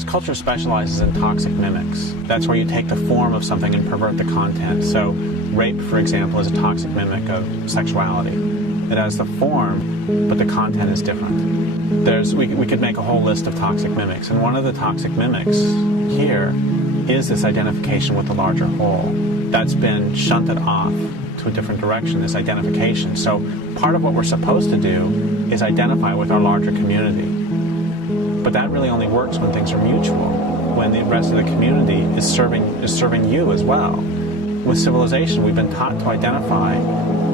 This culture specializes in toxic mimics. That's where you take the form of something and pervert the content. So rape, for example, is a toxic mimic of sexuality. It has the form, but the content is different. We could make a whole list of toxic mimics, and one of the toxic mimics here is this identification with the larger whole. That's been shunted off to a different direction, this identification. So part of what we're supposed to do is identify with our larger community. But that really only works when things are mutual, when the rest of the community is serving you as well. With civilization, we've been taught to identify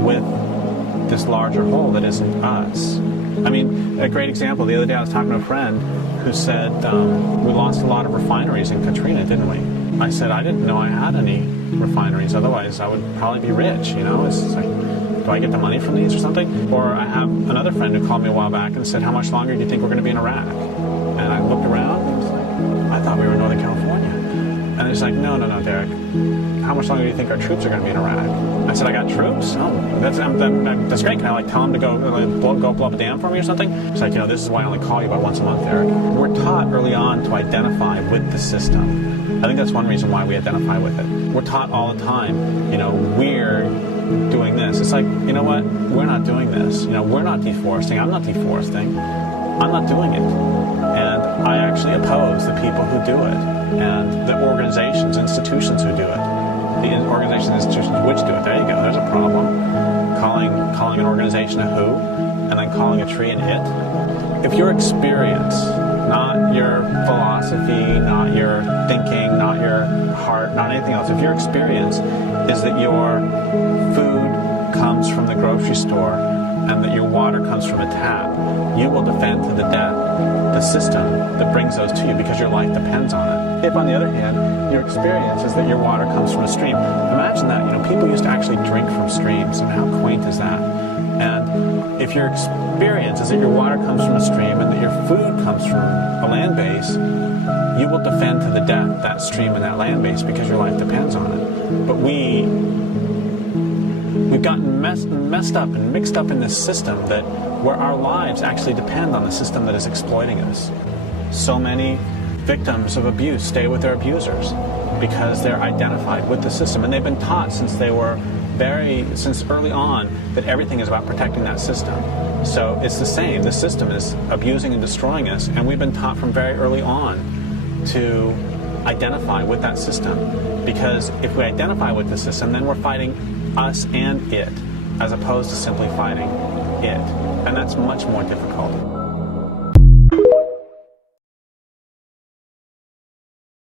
with this larger whole that isn't us. I mean, a great example, the other day I was talking to a friend who said, we lost a lot of refineries in Katrina, didn't we? I said, I didn't know I had any refineries, otherwise I would probably be rich, you know? It's like, do I get the money from these or something? Or I have another friend who called me a while back and said, how much longer do you think we're going to be in Iraq? And I looked around and was like, I thought we were in Northern California. And he's like, no, Derek. How much longer do you think our troops are going to be in Iraq? I said, I got troops? Oh, that's great. Can I tell them to go blow up a dam for me or something? He's like, this is why I only call you about once a month, Derek. We're taught early on to identify with the system. I think that's one reason why we identify with it. We're taught all the time, we're doing this. It's like, you know what? We're not doing this. We're not deforesting. I'm not deforesting. I'm not doing it. And I actually oppose the people who do it and the organizations, institutions who do it. The organizations and institutions which do it. There you go. There's a problem. Calling an organization a who and then calling a tree an it. If your experience, not your philosophy, not your thinking, not your heart, not anything else, if your experience is that your food comes from the grocery store and that your water comes from a tap, you will defend to the death the system that brings those to you because your life depends on it. If, on the other hand, your experience is that your water comes from a stream, imagine that, people used to actually drink from streams, and how quaint is that? And if your experience is that your water comes from a stream and that your food comes from a land base, you will defend to the death that stream and that land base because your life depends on it. But we've gotten messed up and mixed up in this system where our lives actually depend on the system that is exploiting us. So many victims of abuse stay with their abusers because they're identified with the system, and they've been taught since early on that everything is about protecting that system. So it's the same. The system is abusing and destroying us, and we've been taught from very early on to identify with that system, because if we identify with the system, then we're fighting us and it, as opposed to simply fighting it, and that's much more difficult.